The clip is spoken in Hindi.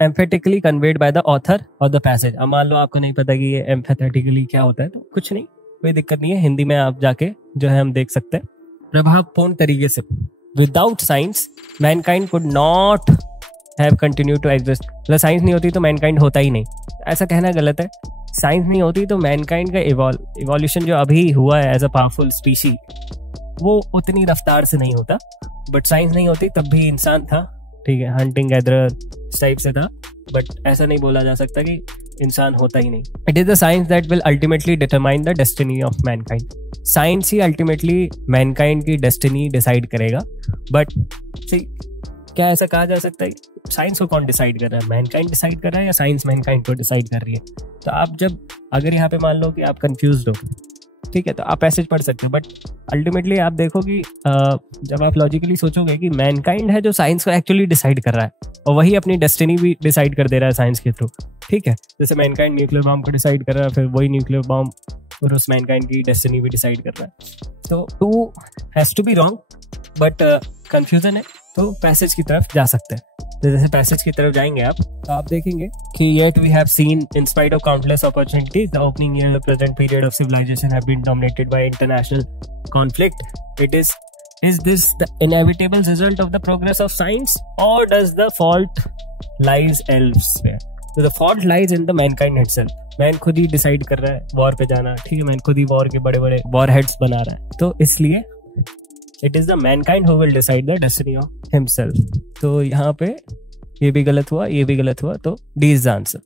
Emphatically conveyed by the author और द पैसेज। अब मान लो आपको नहीं पता कि ये एम्फेटिकली क्या होता है, तो कुछ नहीं, कोई दिक्कत नहीं है, हिंदी में आप जाके जो है हम देख सकते हैं। प्रभावपूर्ण तरीके से, without science mankind could not have continue to exist. मतलब साइंस नहीं होती तो मैनकाइंड होता ही नहीं, ऐसा कहना गलत है। साइंस नहीं होती तो मैनकाइंड का इवोल्यूशन जो अभी हुआ है एज अ पावरफुल स्पीशी, वो उतनी रफ्तार से नहीं होता। बट साइंस नहीं होती तब भी इंसान था, ठीक है, हंटिंग गैदरर इस टाइप से था, बट ऐसा नहीं बोला जा सकता कि इंसान होता ही नहीं। It is the science that will ultimately determine the destiny of Mankind. Science he ultimately Mankind की डेस्टिनी डिसाइड करेगा। बट क्या ऐसा कहा जा सकता है साइंस को कौन डिसाइड कर रहा है, मैनकाइंड डिसाइड कर रहा है या साइंस मैनकाइंड को डिसाइड कर रही है? तो आप जब अगर यहाँ पे मान लो कि आप कंफ्यूज्ड हो, ठीक है, तो आप पैसेज पढ़ सकते हो, बट अल्टीमेटली आप देखो कि जब आप लॉजिकली सोचोगे कि मैनकाइंड है जो साइंस को एक्चुअली डिसाइड कर रहा है, और वही अपनी डेस्टिनी भी डिसाइड कर दे रहा है साइंस के थ्रू, ठीक है। जैसे मैनकाइंड न्यूक्लियर बॉम्ब को डिसाइड कर रहा है, फिर वही न्यूक्लियर बॉम्ब और उस मैनकाइंड की डेस्टिनी भी डिसाइड कर रहा है। तो two has to be wrong, but confusion है, तो पैसेज की तरफ जा सकते हैं। तो जैसे पैसेज की तरफ जाएंगे आप, तो आप देखेंगे कि yet we have seen in spite of countless opportunities the opening year the present period of civilization have been dominated by international conflict. Is this the inevitable result of the progress of science, or does the fault lies elsewhere? So the fault lies in the mankind itself. Man खुद ही डिसाइड कर रहा है वॉर पे जाना, ठीक है, मैन खुद ही वॉर के बड़े बड़े वॉर हेड्स बना रहा है, तो इसलिए it is the Mankind who will decide the destiny of himself. तो यहाँ पे ये भी गलत हुआ, ये भी गलत हुआ, तो डी इज द आंसर।